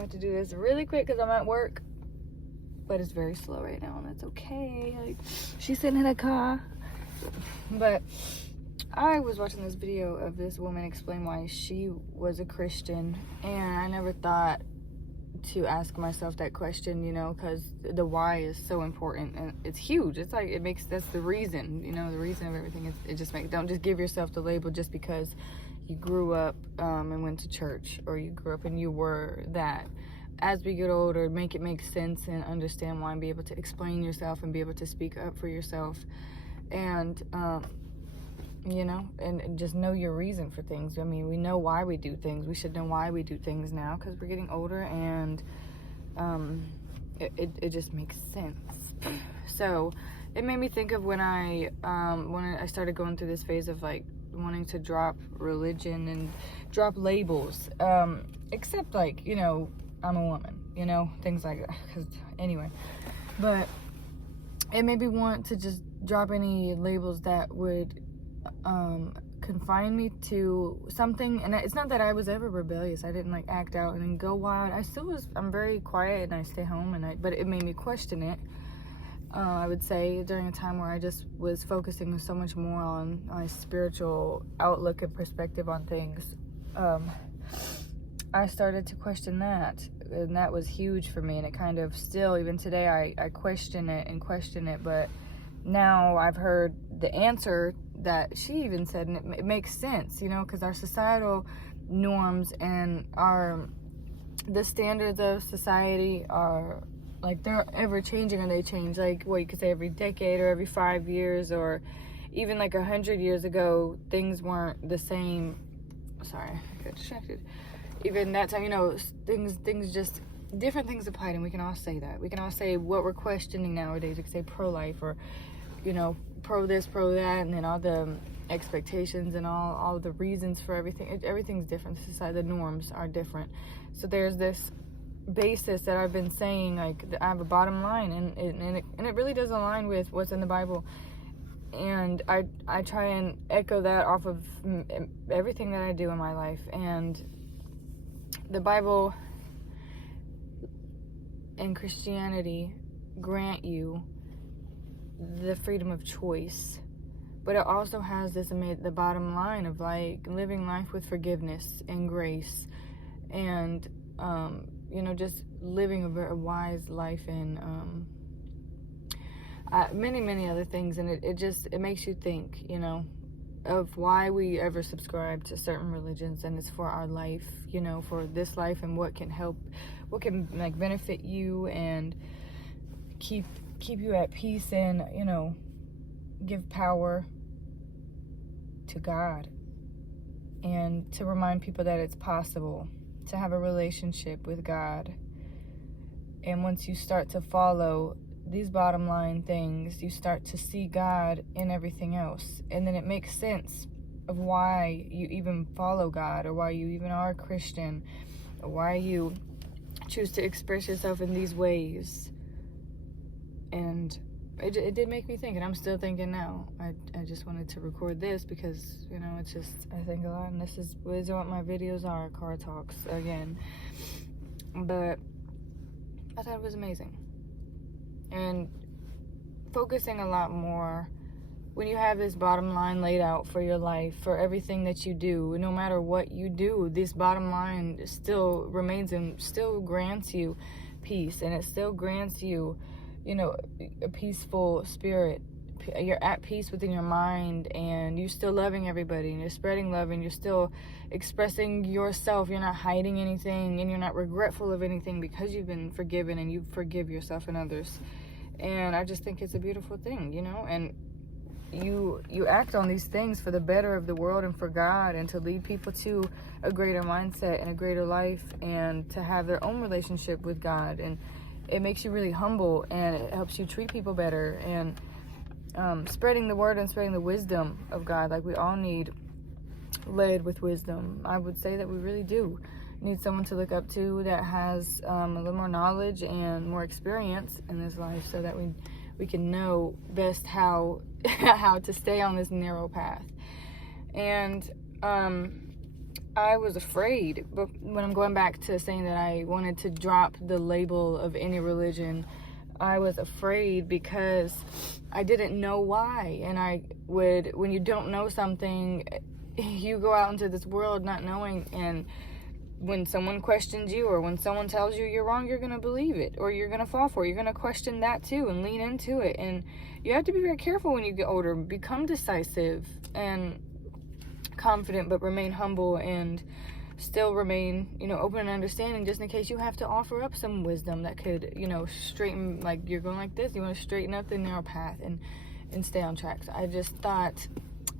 I have to do this really quick because I'm at work, but it's very slow right now, and that's okay. Like, she's sitting in a car. But I was watching this video of this woman explain why she was a Christian, and I never thought to ask myself that question, you know, because the why is so important, and it's huge. It's like, that's the reason, you know, the reason of everything is, it just makes, don't just give yourself the label just because you grew up and went to church, or you grew up and you were that. As we get older, make it make sense and understand why, and be able to explain yourself and be able to speak up for yourself, and you know, and just know your reason for things. I mean, we know why we do things. We should know why we do things now, because we're getting older, and it just makes sense. So it made me think of when I started going through this phase of like wanting to drop religion and drop labels, except like, you know, I'm a woman, you know, things like that. Cause anyway, but it made me want to just drop any labels that would confine me to something. And it's not that I was ever rebellious. I didn't like act out and then go wild. I'm very quiet, and I stay home, but it made me question it. I would say during a time where I just was focusing so much more on my spiritual outlook and perspective on things. I started to question that, and that was huge for me. And it kind of still, even today, I question it, but now I've heard the answer that she even said, and it makes sense, you know, because our societal norms and the standards of society are like, they're ever changing, and they change, like, what you could say, every decade or every 5 years, or even like 100 years ago, things weren't the same. Sorry, I got distracted. Even that time, you know, things just, different things applied, and we can all say that. We can all say what we're questioning nowadays. We can say pro-life, or, you know, pro this, pro that, and then all the expectations and all the reasons for everything. Everything's different. The norms are different. So there's this basis that I've been saying, like, I have a bottom line, and it really does align with what's in the Bible. And I try and echo that off of everything that I do in my life. And the Bible and Christianity grant you the freedom of choice, but it also has the bottom line of like living life with forgiveness and grace, and you know, just living a very wise life, and many other things. And it makes you think, you know, of why we ever subscribe to certain religions, and it's for our life, you know, for this life, and what can like benefit you and keep you at peace, and, you know, give power to God, and to remind people that it's possible to have a relationship with God. And once you start to follow these bottom line things, you start to see God in everything else, and then it makes sense of why you even follow God, or why you even are a Christian, or why you choose to express yourself in these ways. And it did make me think, and I'm still thinking now. I just wanted to record this because, you know, it's just, I think a lot, and these are what my videos are, car talks again. But I thought it was amazing. And focusing a lot more, when you have this bottom line laid out for your life, for everything that you do, no matter what you do, this bottom line still remains and still grants you peace, and it still grants you, you know, a peaceful spirit. You're at peace within your mind, and you're still loving everybody, and you're spreading love, and you're still expressing yourself. You're not hiding anything, and you're not regretful of anything, because you've been forgiven, and you forgive yourself and others. And I just think it's a beautiful thing, you know. And you act on these things for the better of the world and for God, and to lead people to a greater mindset and a greater life, and to have their own relationship with God. And it makes you really humble, and it helps you treat people better, and spreading the word and spreading the wisdom of God. Like, we all need led with wisdom. I would say that we really do need someone to look up to that has a little more knowledge and more experience in this life, so that we can know best how how to stay on this narrow path. And I was afraid, but when I'm going back to saying that I wanted to drop the label of any religion, I was afraid because I didn't know why. And when you don't know something, you go out into this world not knowing, and when someone questions you or when someone tells you you're wrong, you're going to believe it, or you're going to fall for it. You're going to question that too and lean into it. And you have to be very careful when you get older. Become decisive and confident, but remain humble and still remain, open and understanding, just in case you have to offer up some wisdom that could, straighten, like you're going like this, you want to straighten up the narrow path and stay on track. So I just thought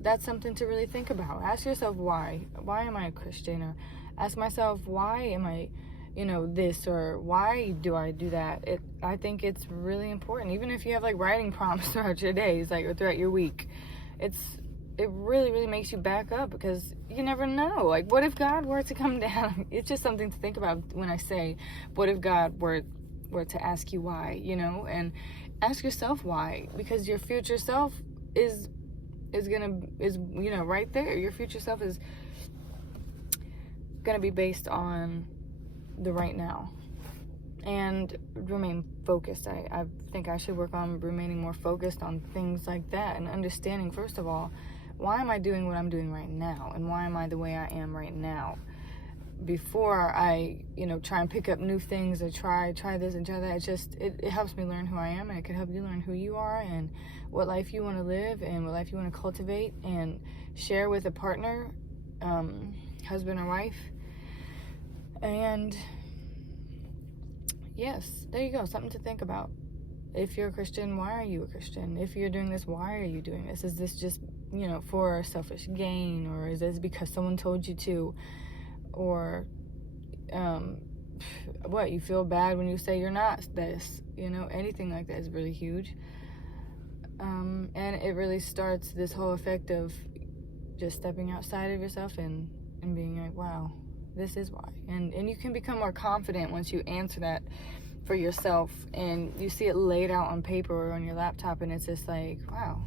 that's something to really think about. Ask yourself why am I a Christian? Or ask myself, why am I, this, or why do I do that? I think it's really important. Even if you have like writing prompts throughout your days, like, or throughout your week, it really, really makes you back up, because you never know. Like, what if God were to come down? It's just something to think about when I say, what if God were to ask you why, and ask yourself why, because your future self is right there. Your future self is going to be based on the right now. And remain focused. I think I should work on remaining more focused on things like that, and understanding, first of all, why am I doing what I'm doing right now, and why am I the way I am right now, before I try and pick up new things, or try this and try that. It helps me learn who I am, and it can help you learn who you are and what life you want to live and what life you want to cultivate and share with a partner, husband or wife. And yes, there you go, something to think about. If you're a Christian, why are you a Christian? If you're doing this, why are you doing this? Is this just, for selfish gain, or is this because someone told you to? Or what, you feel bad when you say you're not this? Anything like that is really huge. And it really starts this whole effect of just stepping outside of yourself and being like, wow, this is why. And you can become more confident once you answer that for yourself, and you see it laid out on paper or on your laptop, and it's just like, wow,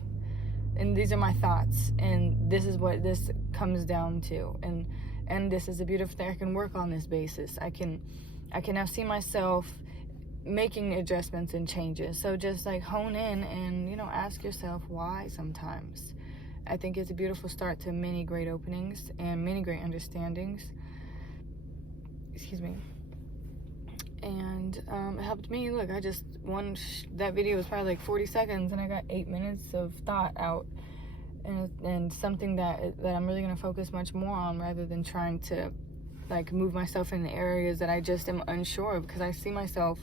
and these are my thoughts, and this is what this comes down to, and this is a beautiful thing. I can work on this basis. I can now see myself making adjustments and changes. So just like hone in and ask yourself why sometimes. I think it's a beautiful start to many great openings and many great understandings. Excuse me. And it helped me. Look, that video was probably like 40 seconds, and I got 8 minutes of thought out, and something that I'm really going to focus much more on, rather than trying to like move myself in the areas that I just am unsure of, because I see myself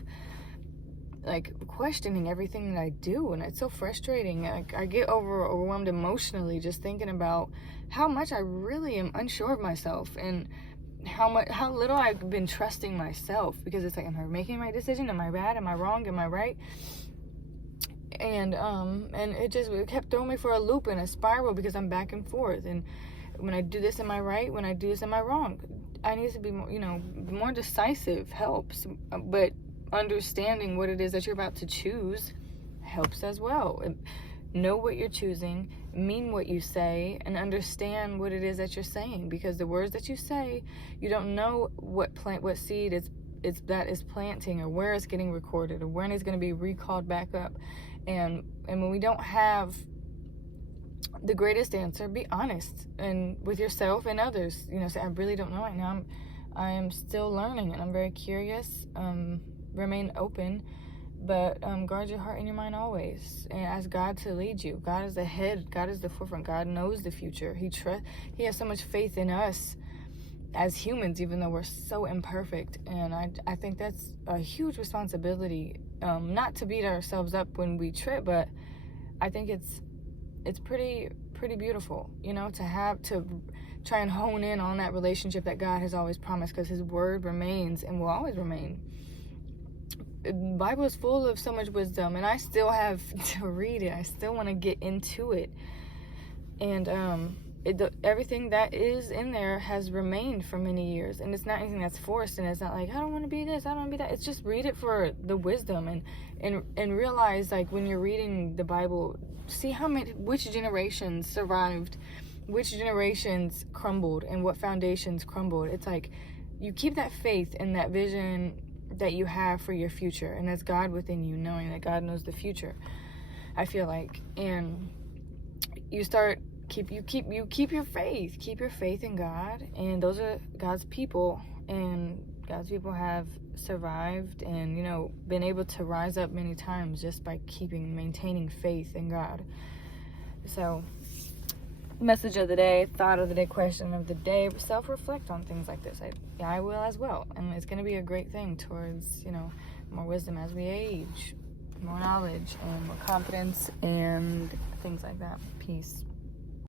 like questioning everything that I do, and it's so frustrating. I get overwhelmed emotionally just thinking about how much I really am unsure of myself, and how little I've been trusting myself, because it's like, am I making the right decision? Am I bad? Am I wrong? Am I right? And it kept throwing me for a loop and a spiral, because I'm back and forth. And when I do this, am I right? When I do this, am I wrong? I need to be more, more decisive helps, but understanding what it is that you're about to choose helps as well. Know what you're choosing, mean what you say, and understand what it is that you're saying, because the words that you say, you don't know what seed that is planting, or where it's getting recorded, or when it's going to be recalled back up. And when we don't have the greatest answer, be honest and with yourself and others. Say, I really don't know right now. I am still learning, and I'm very curious. Remain open. But guard your heart and your mind always, and ask God to lead you. God is the head. God is the forefront. God knows the future. He has so much faith in us as humans, even though we're so imperfect. And I think that's a huge responsibility. Not to beat ourselves up when we trip, but I think it's pretty beautiful, to try and hone in on that relationship that God has always promised, because His word remains and will always remain. The Bible is full of so much wisdom, and I still have to read it. I still want to get into it. And everything that is in there has remained for many years, and it's not anything that's forced, and it's not like, I don't want to be this, I don't want to be that. It's just read it for the wisdom, and realize, like, when you're reading the Bible, see which generations survived which generations crumbled and what foundations crumbled. It's like you keep that faith and that vision that you have for your future, and that's God within you, knowing that God knows the future, I feel like. And you start keep your faith in God, and those are God's people, and God's people have survived and, you know, been able to rise up many times just by maintaining faith in God. So, message of the day, thought of the day, question of the day, self-reflect on things like this. I will as well, and it's going to be a great thing towards, you know, more wisdom as we age, more knowledge and more confidence and things like that. Peace.